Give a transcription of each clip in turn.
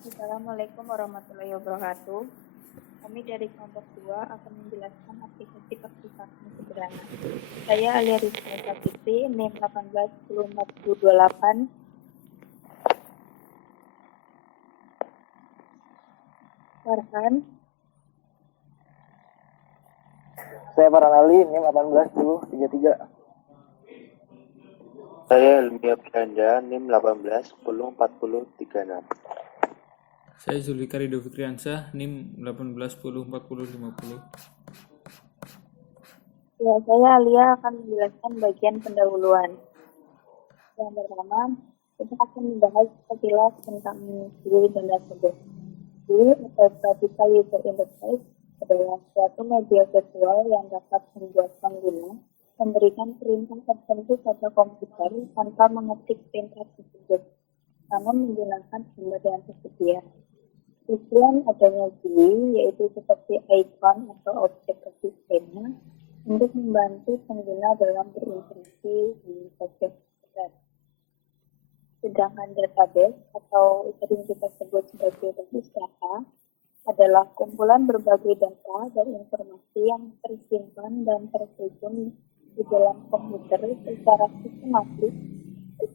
Assalamualaikum warahmatullahi wabarakatuh. Kami dari kelompok 2 akan menjelaskan aplikasi perpustakaan sederhana. Saya Alia Rizka Fitri, NIM 18104028. Farhan, Saya Farhan Ali, NIM 181033. Saya Ilmiah Belanda, NIM 18104036. Saya Zulfikar Ridho Fikriansah, NIM 18104050. ya saya Alia akan menjelaskan bagian pendahuluan. Yang pertama, kita akan membahas sekilas tentang GUI dan database. GUI atau Graphical User Interface adalah suatu media virtual yang dapat membuat pengguna memberikan perintah tertentu pada komputer tanpa mengetik perintah tersebut, namun menggunakan sumber yang tersedia. Tujuan adanya GUI yaitu seperti icon atau objek sistemnya untuk membantu pengguna dalam berinteraksi dengan objek tersebut. Sedangkan database atau sering kita sebut sebagai basis data adalah kumpulan berbagai data dan informasi yang tersimpan dan tersusun di dalam komputer secara sistematis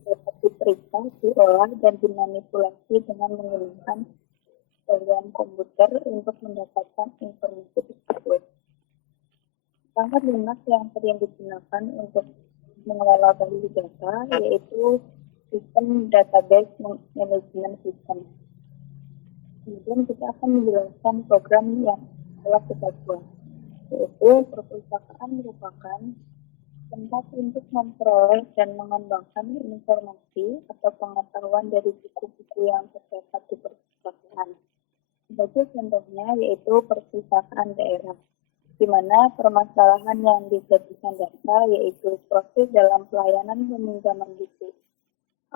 dapat diperiksa, diolah, dan dimanipulasi dengan menggunakan program komputer untuk mendapatkan informasi tersebut. Perangkat lunak yang sering digunakan untuk mengelola basis data yaitu sistem database management system. Kemudian kita akan menjelaskan program yang telah kita buat, yaitu perpustakaan merupakan tempat untuk memperoleh dan mengembangkan informasi atau pengetahuan dari buku-buku yang terdapat di perpustakaan. Sebagai contohnya yaitu perpustakaan daerah, di mana permasalahan yang dijadikan data yaitu proses dalam pelayanan peminjaman buku.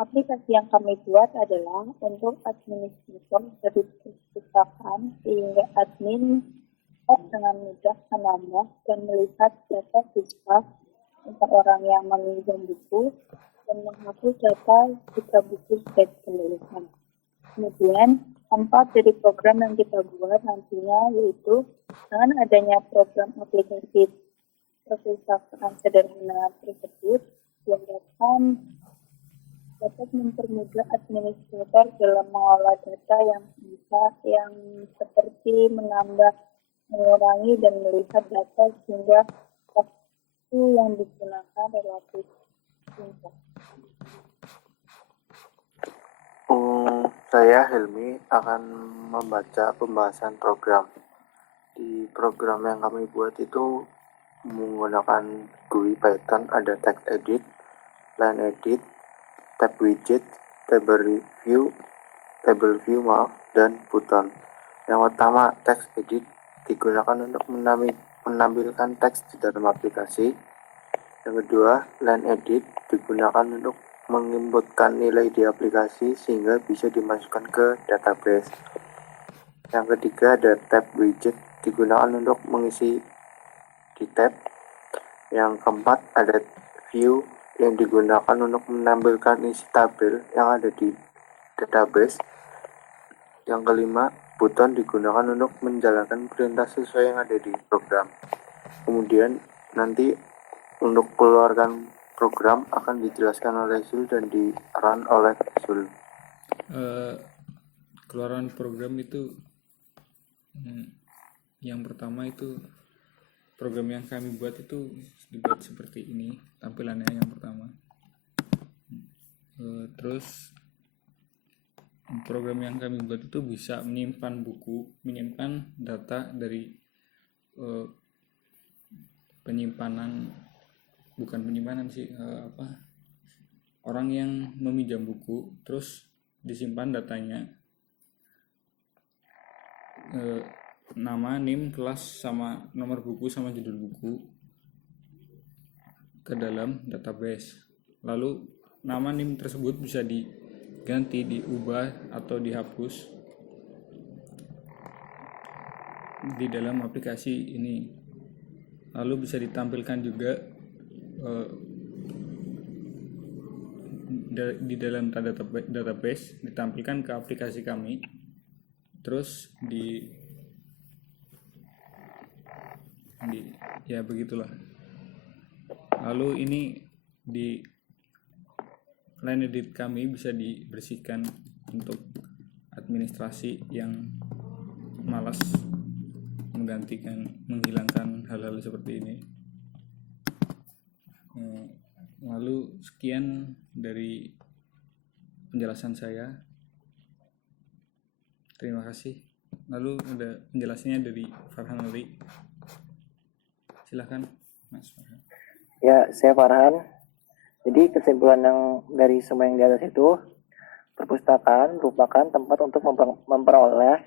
Aplikasi yang kami buat adalah untuk administrator dari perpustakaan sehingga admin dengan mudah menambah dan melihat data siswa untuk orang yang meminjam buku dan menghapus data jika buku sudah dikembalikan. Kemudian, manfaat dari program yang kita buat nantinya yaitu dengan adanya program aplikasi perpustakaan sederhana tersebut diharapkan dapat mempermudah administrator dalam mengolah data yang seperti menambah, mengurangi, dan melihat data sehingga waktu yang digunakan relatif singkat. Saya Helmi akan membaca pembahasan program. Di program yang kami buat itu menggunakan GUI Python, ada text edit, line edit, tab widget, table view, dan button. Yang pertama, text edit digunakan untuk menampilkan teks di dalam aplikasi. Yang kedua, line edit digunakan untuk menginputkan nilai di aplikasi sehingga bisa dimasukkan ke database. Yang ketiga, ada tab widget digunakan untuk mengisi di tab. Yang keempat, ada view yang digunakan untuk menampilkan isi tabel yang ada di database. Yang kelima, button digunakan untuk menjalankan perintah sesuai yang ada di program. Kemudian nanti untuk keluarkan program akan dijelaskan oleh Zul dan di-run oleh Zul. Keluaran program itu yang pertama itu program yang kami buat itu dibuat seperti ini tampilannya yang pertama. Terus program yang kami buat itu bisa menyimpan data dari orang yang meminjam buku, terus disimpan datanya, nama, NIM, kelas, sama nomor buku sama judul buku ke dalam database. Lalu nama NIM tersebut bisa diganti, diubah atau dihapus di dalam aplikasi ini. Lalu bisa ditampilkan juga di dalam database, ditampilkan ke aplikasi kami terus ya begitulah. Lalu ini di line edit kami bisa dibersihkan untuk administrasi yang malas menghilangkan hal-hal seperti ini. Lalu sekian dari penjelasan saya. Terima kasih. Lalu ada penjelasannya dari Farhan Ali. Silahkan Mas Farhan. Ya, saya Farhan. Jadi kesimpulan yang dari semua yang di atas itu, perpustakaan merupakan tempat untuk memperoleh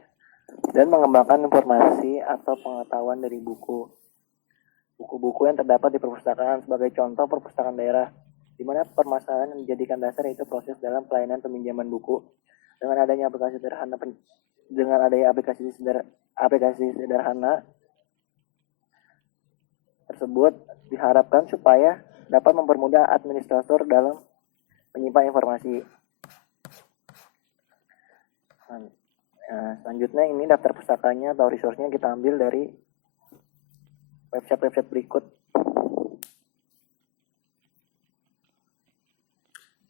dan mengembangkan informasi atau pengetahuan dari buku-buku yang terdapat di perpustakaan. Sebagai contoh, perpustakaan daerah, di mana permasalahan yang menjadikan dasar yaitu proses dalam pelayanan peminjaman buku. Dengan adanya aplikasi sederhana tersebut diharapkan supaya dapat mempermudah administrator dalam menyimpan informasi. Selanjutnya ini daftar pustakanya atau resource-nya kita ambil dari website berikut.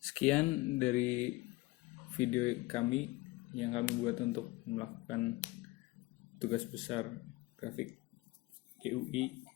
Sekian dari video kami yang kami buat untuk melakukan tugas besar grafik GUI